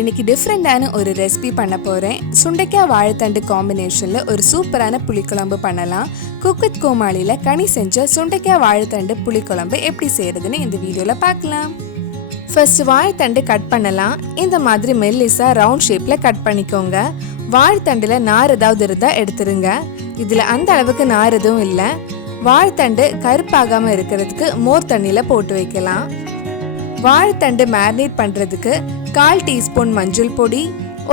இன்னைக்கு டிஃப்ரெண்டான ஒரு ரெசிபி பண்ண போகிறேன். சுண்டைக்காய் வாழைத்தண்டு காம்பினேஷனில் ஒரு சூப்பரான புளிக்குழம்பு பண்ணலாம். குக் வித் கோமாளியில் கனி செஞ்ச சுண்டைக்காய் வாழைத்தண்டு புளிக்குழம்பு எப்படி செய்கிறதுன்னு இந்த வீடியோவில் பார்க்கலாம். ஃபர்ஸ்ட் வாழைத்தண்டு கட் பண்ணலாம். இந்த மாதிரி மெல்லிஸாக ரவுண்ட் ஷேப்பில் கட் பண்ணிக்கோங்க. வாழைத்தண்டில் நார் ஏதாவது இருந்தால் எடுத்துருங்க. இதில் அந்த அளவுக்கு நார் எதுவும் இல்லை. வாழைத்தண்டு கருப்பாகாமல் இருக்கிறதுக்கு மோர் தண்ணியில் போட்டு வைக்கலாம். வாழைத்தண்டு மேரினேட் பண்ணுறதுக்கு 1/4 டீஸ்பூன் மஞ்சள் பொடி,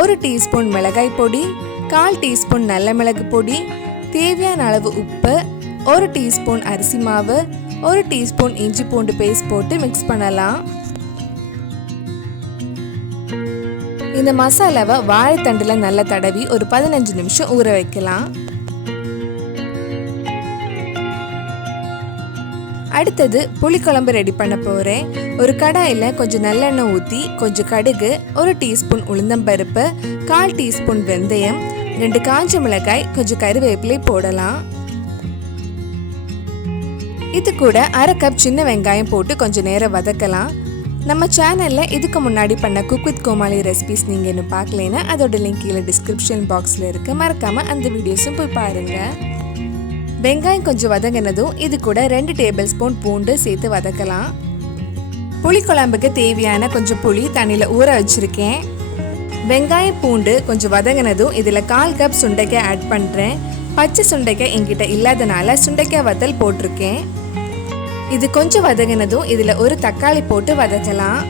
1 டீஸ்பூன் மிளகாய் பொடி, 1/4 டீஸ்பூன் நல்ல மிளகு பொடி, தேவையான அளவு உப்பு, 1 டீஸ்பூன் அரிசி மாவு, 1 டீஸ்பூன் இஞ்சி பூண்டு பேஸ்ட் போட்டு மிக்ஸ் பண்ணலாம். இந்த மசாலாவை வாழைத்தண்டில் நல்லா தடவி ஒரு 15 நிமிஷம் ஊற வைக்கலாம். அடுத்தது புளிக்குழம்பு ரெடி பண்ண போகிறேன். ஒரு கடாயில் கொஞ்சம் நல்லெண்ணெய் ஊற்றி கொஞ்சம் கடுகு, 1 டீஸ்பூன் உளுந்தம்பருப்பு, 1/4 டீஸ்பூன் வெந்தயம், 2 காஞ்ச மிளகாய், கொஞ்சம் கருவேப்பிலை போடலாம். இது கூட 1/2 கப் சின்ன வெங்காயம் போட்டு கொஞ்சம் நேரம் வதக்கலாம். நம்ம சேனலில் இதுக்கு முன்னாடி பண்ண குக் வித் கோமாளி ரெசிபிஸ் நீங்கள் இன்னும் பார்க்கலைன்னா அதோட லிங்க் கீழே டிஸ்கிரிப்ஷன் பாக்ஸில் இருக்குது. மறக்காமல் அந்த வீடியோஸும் போய் பாருங்கள். வெங்காயம் கொஞ்சம் வதங்கினதும் இது கூட 2 டேபிள் ஸ்பூன் பூண்டு சேர்த்து வதக்கலாம். புளிக்குழம்புக்கு தேவையான கொஞ்சம் புளி தண்ணியில் ஊற வச்சுருக்கேன். வெங்காயம் பூண்டு கொஞ்சம் வதங்கினதும் இதில் 1/4 கப் சுண்டைக்காய் ஆட் பண்ணுறேன். பச்சை சுண்டைக்காய் என்கிட்ட இல்லாதனால சுண்டைக்காய் வத்தல் போட்டிருக்கேன். இது கொஞ்சம் வதங்கினதும் இதில் ஒரு தக்காளி போட்டு வதக்கலாம்.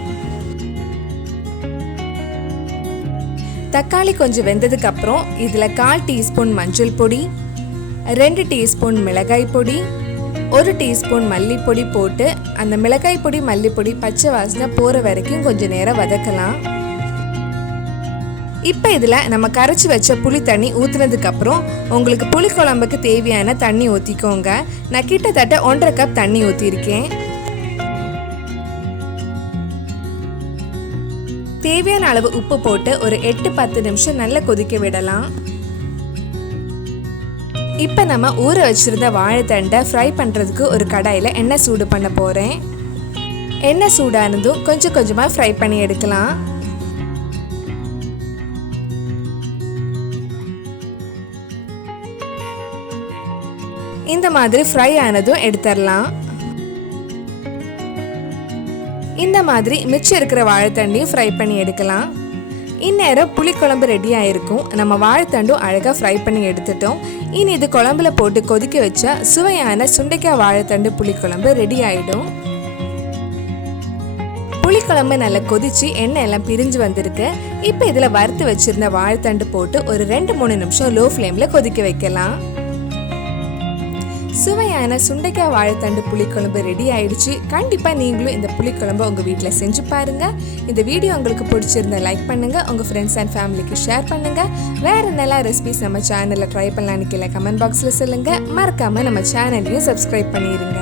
தக்காளி கொஞ்சம் வெந்ததுக்கு அப்புறம் இதில் 1/4 டீஸ்பூன் மஞ்சள் பொடி, 2 டீஸ்பூன் மிளகாய் பொடி, 1 டீஸ்பூன் மல்லிப்பொடி போட்டு அந்த மிளகாய் பொடி மல்லிப்பொடி பச்சை வாசனை போகிற வரைக்கும் கொஞ்சம் நேரம் வதக்கலாம். இப்போ இதில் நம்ம கரைச்சி வச்ச புளி தண்ணி ஊற்றுனதுக்கு அப்புறம் உங்களுக்கு புளிக்குழம்புக்கு தேவையான தண்ணி ஊற்றிக்கோங்க. நான் கிட்டத்தட்ட 1/2 கப் தண்ணி ஊற்றிருக்கேன். தேவையான அளவு உப்பு போட்டு ஒரு 8-10 நிமிஷம் நல்லா கொதிக்க விடலாம். இப்போ நம்ம ஊற வச்சிருந்த வாழைத்தண்டை ஃப்ரை பண்ணுறதுக்கு ஒரு கடாயில் எண்ணெய் சூடு பண்ண போகிறேன். எண்ணெய் சூடானதும் கொஞ்சம் கொஞ்சமாக ஃப்ரை பண்ணி எடுக்கலாம். இந்த மாதிரி ஃப்ரை ஆனதும் எடுத்துடலாம். இந்த மாதிரி மிச்சம் இருக்கிற வாழைத்தண்டையும் ஃப்ரை பண்ணி எடுக்கலாம். இந்நேரம் புளிக்குழம்பு ரெடி ஆயிருக்கும். நம்ம வாழைத்தண்டும் அழகாக ஃப்ரை பண்ணி எடுத்துட்டோம். இனி இது குழம்புல போட்டு கொதிக்க வச்சா சுவையான சுண்டைக்காய் வாழைத்தண்டு புளிக்குழம்பு ரெடி ஆயிடும். புளிக்குழம்பு நல்லா கொதிச்சு எண்ணெய் எல்லாம் பிரிஞ்சு வந்திருக்கு. இப்போ இதில் வறுத்து வச்சிருந்த வாழைத்தண்டு போட்டு ஒரு 2-3 நிமிஷம் லோ ஃப்ளேமில் கொதிக்க வைக்கலாம். சுவையான சுண்டைக்காய் வாழைத்தண்டு புளிக்குழம்பு ரெடி ஆயிடுச்சு. கண்டிப்பாக நீங்களும் இந்த புளிக்குழம்பு உங்கள் வீட்டில் செஞ்சு பாருங்கள். இந்த வீடியோ உங்களுக்கு பிடிச்சிருந்தா லைக் பண்ணுங்கள், உங்கள் ஃப்ரெண்ட்ஸ் அண்ட் ஃபேமிலிக்கு ஷேர் பண்ணுங்கள். வேறு என்னெல்லாம் ரெசிபிஸ் நம்ம சேனலில் ட்ரை பண்ணலான்னு கீழே கமெண்ட் பாக்ஸில் சொல்லுங்கள். மறக்காமல் நம்ம சேனலையும் சப்ஸ்கிரைப் பண்ணிடுங்க.